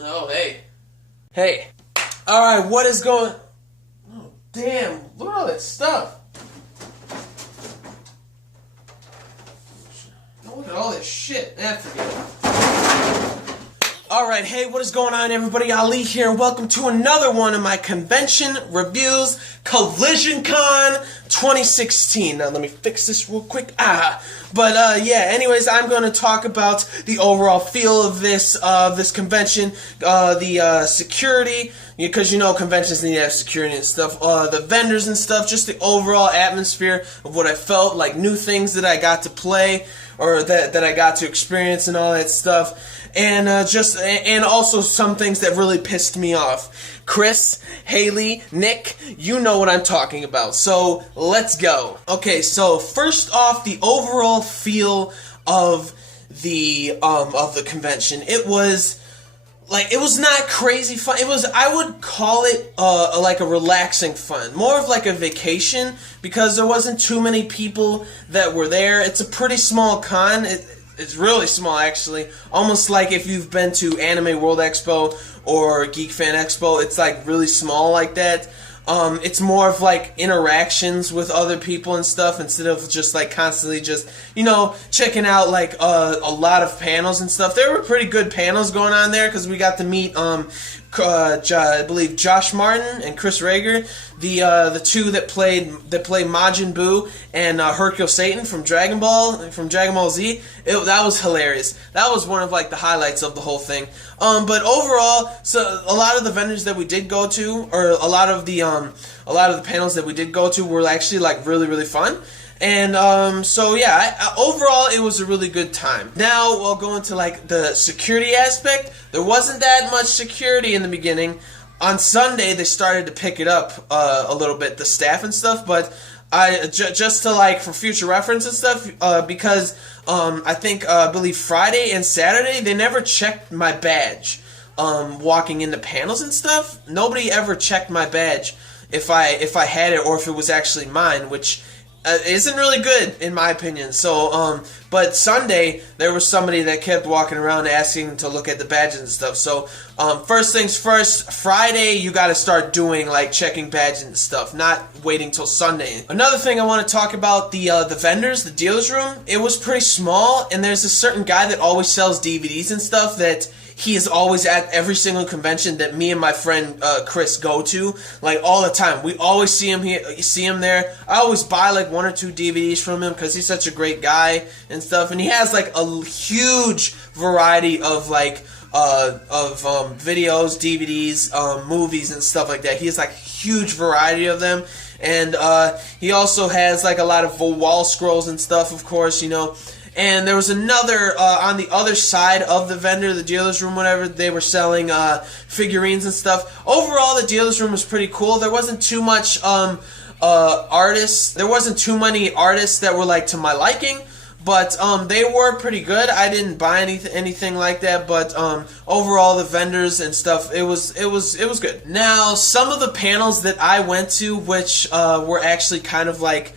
Oh, hey. Hey. Alright, what is going... Oh, damn. Look at all that stuff. Look at all this shit. Forget it. Alright, hey, what is going on, everybody? Ali here, and welcome to another one of my convention reviews, Collision Con 2016. Now, let me fix this real quick. Yeah, anyways, I'm going to talk about the overall feel of this convention, the security, because you know conventions need to have security and stuff, the vendors and stuff, just the overall atmosphere of what I felt, like new things that I got to play, or that I got to experience and all that stuff. And and also some things that really pissed me off. Chris, Haley, Nick, you know what I'm talking about. So let's go. Okay, so first off, the overall feel of the convention. It was not crazy fun. I would call it like a relaxing fun, more of like a vacation, because there wasn't too many people that were there. It's a pretty small con. It's really small, actually. Almost like if you've been to Anime World Expo or Geek Fan Expo, it's like really small like that. It's more of like interactions with other people and stuff, instead of just like constantly just, you know, checking out like a lot of panels and stuff. There were pretty good panels going on there, because we got to meet I believe Josh Martin and Chris Rager, the two that play Majin Buu and Hercule Satan from Dragon Ball Z. That was hilarious. That was one of like the highlights of the whole thing. But overall, so a lot of the vendors that we did go to, or a lot of the panels that we did go to, were actually like really fun. And so yeah, overall it was a really good time. Now we'll go into like the security aspect. There wasn't that much security in the beginning. On Sunday they started to pick it up a little bit, the staff and stuff, but just to like for future reference and stuff, because I believe Friday and Saturday they never checked my badge. Walking into panels and stuff, nobody ever checked my badge if I had it, or if it was actually mine, which isn't really good in my opinion. So but Sunday there was somebody that kept walking around asking to look at the badges and stuff. So first things first, Friday you got to start doing like checking badges and stuff, not waiting till Sunday. Another thing I want to talk about, the vendors, the dealer's room. It was pretty small, and there's a certain guy that always sells DVDs and stuff that he is always at every single convention that me and my friend Chris go to, like all the time. We always see him there. I always buy like 1 or 2 DVDs from him, because he's such a great guy and stuff. And he has like a huge variety of like videos, DVDs, movies and stuff like that. He has like a huge variety of them. And he also has like a lot of wall scrolls and stuff, of course, you know. And there was another, on the other side of the vendor, the dealer's room, whatever, they were selling figurines and stuff. Overall, the dealer's room was pretty cool. There wasn't too much artists. There wasn't too many artists that were like to my liking, but they were pretty good. I didn't buy anything like that, but overall, the vendors and stuff, it was good. Now, some of the panels that I went to, which were actually kind of like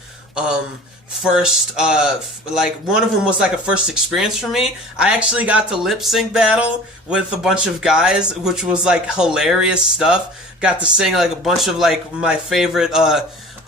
first, like one of them was like a first experience for me. I actually got to lip sync battle with a bunch of guys, which was like hilarious stuff. Got to sing like a bunch of like my favorite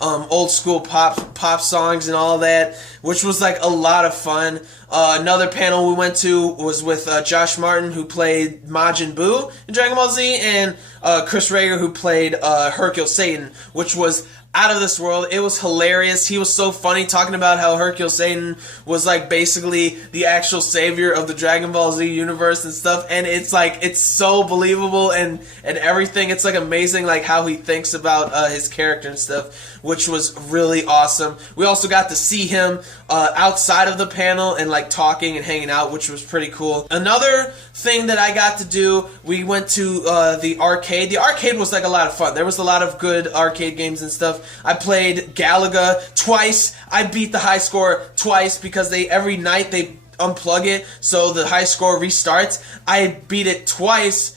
old school pop songs and all that, which was like a lot of fun. Another panel we went to was with Josh Martin, who played Majin Buu in Dragon Ball Z, and Chris Rager, who played Hercule Satan, which was out of this world. It was hilarious. He was so funny, talking about how Hercule Satan was like basically the actual savior of the Dragon Ball Z universe and stuff, and it's like, it's so believable and everything. It's like amazing like how he thinks about his character and stuff, which was really awesome. We also got to see him outside of the panel and like talking and hanging out, which was pretty cool. Another thing that I got to do, we went to the arcade. The arcade was like a lot of fun. There was a lot of good arcade games and stuff. I played Galaga twice. I beat the high score twice, because every night they unplug it so the high score restarts. I beat it twice.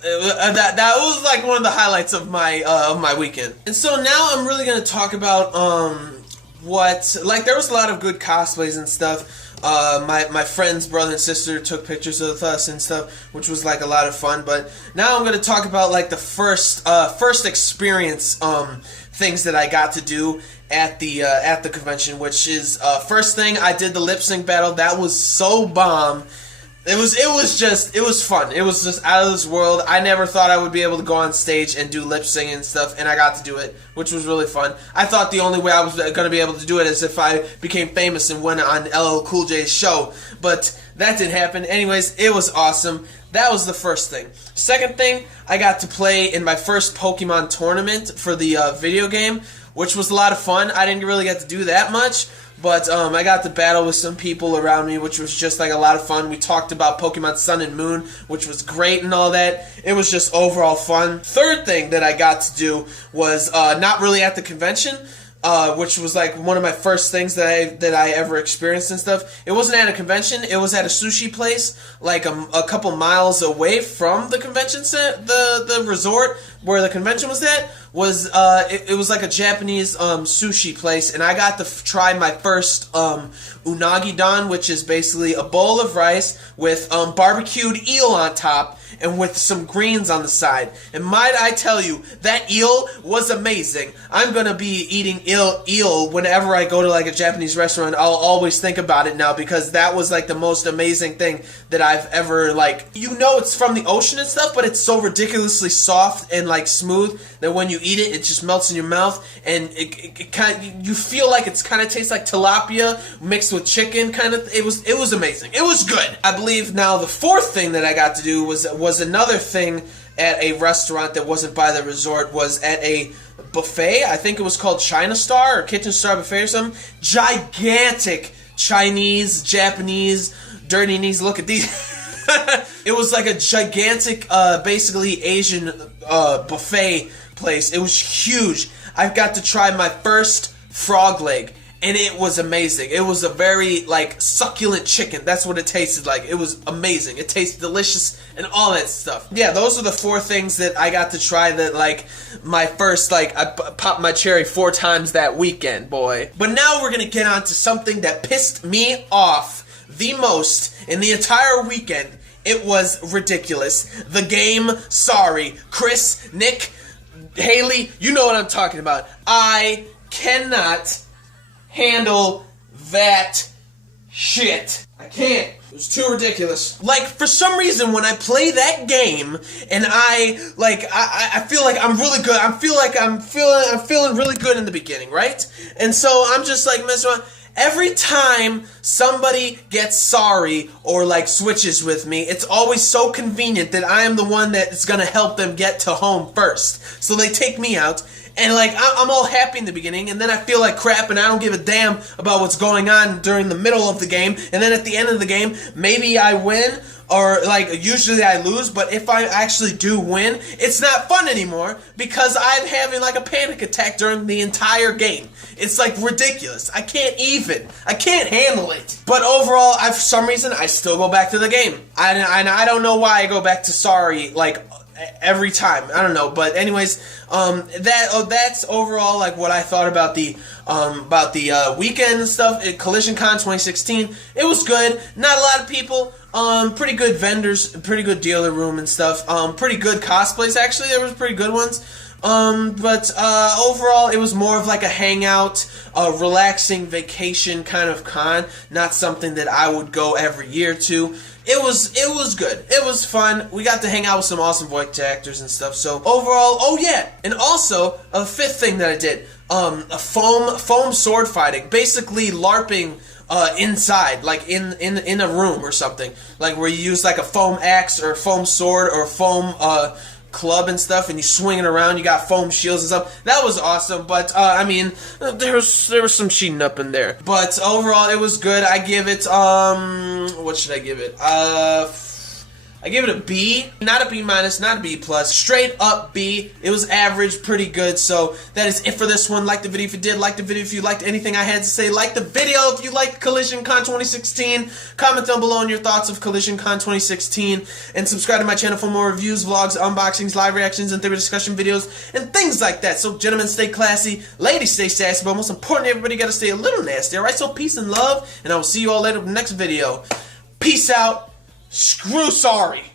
That was like one of the highlights of my weekend. And so now I'm really gonna talk about there was a lot of good cosplays and stuff. My friend's brother and sister took pictures with us and stuff, which was like a lot of fun. But now I'm gonna talk about like the first experience things that I got to do at the convention, which is first thing I did the lip sync battle. That was so bomb. It was fun. It was just out of this world. I never thought I would be able to go on stage and do lip singing and stuff, and I got to do it, which was really fun. I thought the only way I was going to be able to do it is if I became famous and went on LL Cool J's show, but that didn't happen. Anyways, it was awesome. That was the first thing. Second thing, I got to play in my first Pokemon tournament for the video game, which was a lot of fun. I didn't really get to do that much, but I got to battle with some people around me, which was just like a lot of fun. We talked about Pokemon Sun and Moon, which was great and all that. It was just overall fun. Third thing that I got to do was not really at the convention, which was like one of my first things that I ever experienced and stuff. It wasn't at a convention. It was at a sushi place, like a couple miles away from the convention center, the resort where the convention was at. It was like a Japanese sushi place, and I got to try my first unagi don, which is basically a bowl of rice with barbecued eel on top and with some greens on the side. And might I tell you, that eel was amazing. I'm gonna be eating eel whenever I go to like a Japanese restaurant. I'll always think about it now, because that was like the most amazing thing that I've ever, like, you know, it's from the ocean and stuff, but it's so ridiculously soft and like smooth that when you eat it, it just melts in your mouth, and it kind of, you feel like it's kind of tastes like tilapia mixed with chicken, kind of. It was amazing. It was good. I believe now the fourth thing that I got to do was another thing at a restaurant that wasn't by the resort, was at a buffet. I think it was called China Star or Kitchen Star Buffet or something. Gigantic Chinese, Japanese, dirty knees. Look at these. It was like a gigantic, basically Asian buffet place. It was huge. I got to try my first frog leg, and it was amazing. It was a very, like, succulent chicken. That's what it tasted like. It was amazing. It tasted delicious and all that stuff. Yeah, those are the four things that I got to try that, like, my first, like, I popped my cherry 4 times that weekend, boy. But now we're gonna get on to something that pissed me off the most in the entire weekend. It was ridiculous. The game, sorry. Chris, Nick, Haley, you know what I'm talking about. I cannot handle that shit. I can't. It was too ridiculous. Like, for some reason, when I play that game, and I feel like I'm really good. I'm feeling really good in the beginning, right? And so I'm just like messing around. Every time somebody gets sorry or like switches with me, it's always so convenient that I am the one that is gonna help them get to home first. So they take me out, and like I'm all happy in the beginning, and then I feel like crap, and I don't give a damn about what's going on during the middle of the game, and then at the end of the game, maybe I win, or like usually I lose, but if I actually do win, it's not fun anymore because I'm having like a panic attack during the entire game. It's like ridiculous. I can't handle it. But overall, for some reason, I still go back to the game. I don't know why I go back to sorry like every time. I don't know, but anyways, that's overall like what I thought about the weekend and stuff. Collision Con 2016. It was good. Not a lot of people. Pretty good vendors, pretty good dealer room and stuff. Pretty good cosplays, actually. There was pretty good ones. But overall, it was more of like a hangout, a relaxing vacation kind of con, not something that I would go every year to. It was good. It was fun. We got to hang out with some awesome voice actors and stuff. So overall, oh yeah, and also a fifth thing that I did, a foam sword fighting, basically LARPing. Inside, like in a room or something, like where you use like a foam axe or a foam sword or a foam club and stuff, and you swing it around. You got foam shields and stuff. That was awesome, but I mean, there was some cheating up in there. But overall, it was good. I give it what should I give it? I I gave it a B, not a B minus, not a B plus, straight up B. It was average, pretty good. So that is it for this one. Like the video if you did, like the video if you liked anything I had to say, like the video if you liked Collision Con 2016. Comment down below on your thoughts of Collision Con 2016, and subscribe to my channel for more reviews, vlogs, unboxings, live reactions, and theory discussion videos, and things like that. So gentlemen, stay classy, ladies stay sassy, but most importantly, everybody gotta stay a little nasty, alright? So peace and love, and I will see you all later in the next video. Peace out. Screw sorry.